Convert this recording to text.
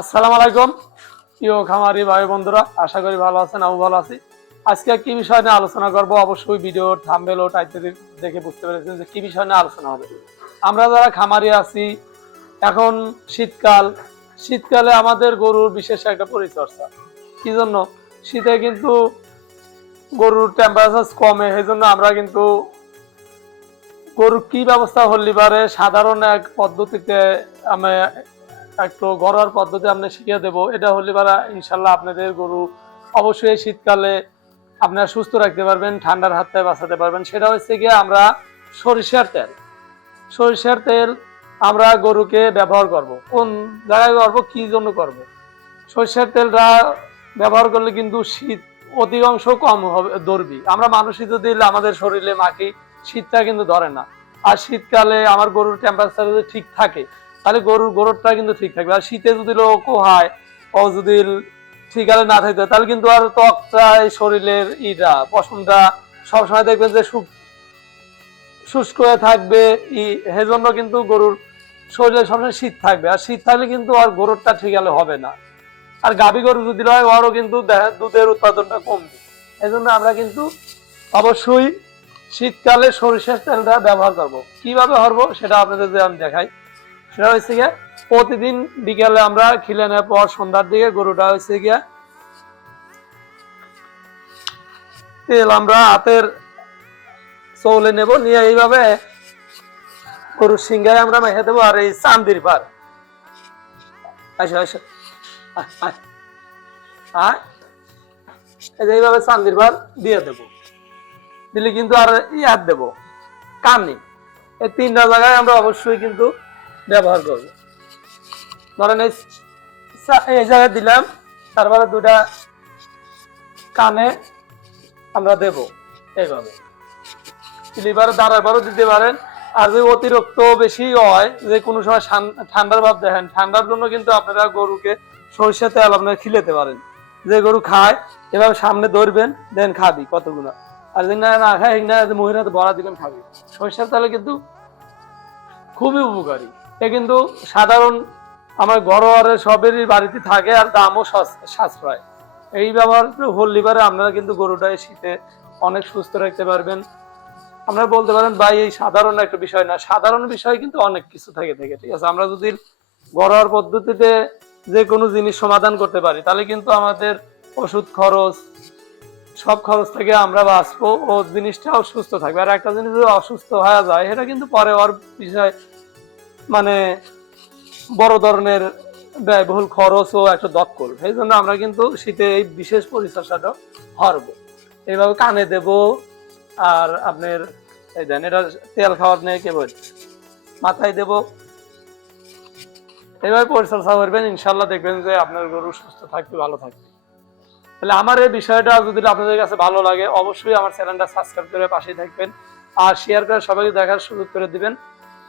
আসসালামু আলাইকুম। প্রিয় খামারি ভাই বন্ধুরা, আশা করি ভালো আছেন আমি ভালো আছি। আজকে কি বিষয় নিয়ে আলোচনা করব? অবশ্যই ভিডিওর থাম্বেল ও টাইটেল দেখে বুঝতে পেরেছেন যে কি বিষয় নিয়ে আলোচনা হবে। আমরা যারা খামারি আছি, এখন শীতকাল, শীতকালে আমাদের গরুর বিশেষ একটা পরিচর্যা। কি জন্য? শীতে কিন্তু গরুর টেম্পারেচার কমে সেই জন্য আমরা কিন্তু গরুর কি ব্যবস্থা হলি পারে সাধারণ এক পদ্ধতিতে আমি একটু ঘরোয়ার পদ্ধতি আপনি শিখিয়ে দেবো। এটা হলে পারা ইনশাল্লাহ আপনাদের গরু অবশ্যই শীতকালে আপনারা সুস্থ রাখতে পারবেন, ঠান্ডার হাত থেকে বাঁচাতে পারবেন। সেটা হচ্ছে গিয়ে আমরা সরিষার তেল। সরিষার তেল আমরা গরুকে ব্যবহার করব। কোন জায়গায় করব, কি জন্য করব? সরিষার তেলটা ব্যবহার করলে কিন্তু শীত অধিকাংশ কম হবে, ধরবি। আমরা মানুষই যদি আমাদের শরীরে মাখি, শীতটা কিন্তু ধরে না। আর শীতকালে আমার গরুর টেম্পারেচার যদি ঠিক থাকে তাহলে গরুর গোররটা কিন্তু ঠিক থাকবে। আর শীতে যদি লোক হয়, ও যদি ঠিক আছে না থাকতে তাহলে কিন্তু আর ত্বকটা শরীরের ইটা, পশমটা সবসময় দেখবেন যে শুষ্ক হয়ে থাকবে। ই, সেজন্য কিন্তু গরুর শরীরে সবসময় শীত থাকবে। আর শীত থাকলে কিন্তু আর গরুরটা ঠিক হলে হবে না। আর গাভী গরু যদি হয় ওরও কিন্তু দুধের উৎপাদনটা কমবে। এই জন্য আমরা কিন্তু অবশ্যই শীতকালে সরিষার তেলটা ব্যবহার করব। কীভাবে করব, সেটা আপনাদের আমি দেখাই। সেটা হচ্ছে গিয়ে, প্রতিদিন বিকেলে আমরা খিলে নেওয়ার পর সন্ধ্যার দিকে গরুটা হচ্ছে গিয়ে, তেল আমরা হাতের চৌলে নেব, নিয়ে এইভাবে গরুর সিংহায় আমরা মেখে দেবো আর এই চান্দির পার এইভাবে চান্দির পার দিয়ে দেবো। দিলে কিন্তু আর ইয়ার দেব। কানি এই তিনটা জায়গায় আমরা অবশ্যই কিন্তু ব্যবহার করব। ধরেন এই জায়গায় দিলাম, তারপরে দুটা কানে আমরা দেব এইভাবে লিভার দাঁড়ার পরও দিতে পারেন। আর যদি অতিরিক্ত বেশি হয়, যে কোনো সময় ঠান্ডার ভাব দেখেন, ঠান্ডার জন্য কিন্তু আপনারা গরুকে সরষে তেল আপনারা খিলেতে পারেন। যে গরু খায়, এভাবে সামনে ধরবেন, দেন খাবি কতগুলো। আর যদি না না খায় না মহিলা বড়া দিবেন খাবি। সরষের তেলে কিন্তু খুবই উপকারী। এ কিন্তু সাধারণ আমার ঘরোয়ারে সবেরই বাড়িতে থাকে আর দামও সাশ্রয়। এই ব্যবহার হল লিভারে আপনারা কিন্তু গরুটা শীতে অনেক সুস্থ রাখতে পারবেন। আপনারা বলতে পারেন, ভাই, এই সাধারণ একটা বিষয় না। সাধারণ বিষয় কিন্তু অনেক কিছু থেকে থেকে ঠিক আছে? আমরা যদি ঘরোয়ার পদ্ধতিতে যে কোনো জিনিস সমাধান করতে পারি, তাহলে কিন্তু আমাদের ওষুধ খরচ, সব খরচ থেকে আমরা বাঁচবো ও জিনিসটাও সুস্থ থাকবে। আর একটা জিনিস যদি অসুস্থ হয়ে যায়, সেটা কিন্তু পরে ওর বিষয় মানে বড় ধরনের ব্যয়বহুল খরচ ও একটা দক্কল সেই জন্য আমরা কিন্তু শীতে এই বিশেষ পরিচর্যাটা হরবো। এইভাবে কানে দেব আর আপনার এই দেন, এটা তেল খাওয়ার নেই কেবল মাথায় দেব। এইভাবে পরিচর্যা করবেন, ইনশাল্লাহ দেখবেন যে আপনার গরু সুস্থ থাকবে, ভালো থাকবে। তাহলে আমার এই বিষয়টা যদি আপনাদের কাছে ভালো লাগে, অবশ্যই আমার চ্যানেলটা সাবস্ক্রাইব করে পাশেই থাকবেন আর শেয়ার করে সবাইকে দেখার সুযোগ করে দিবেন।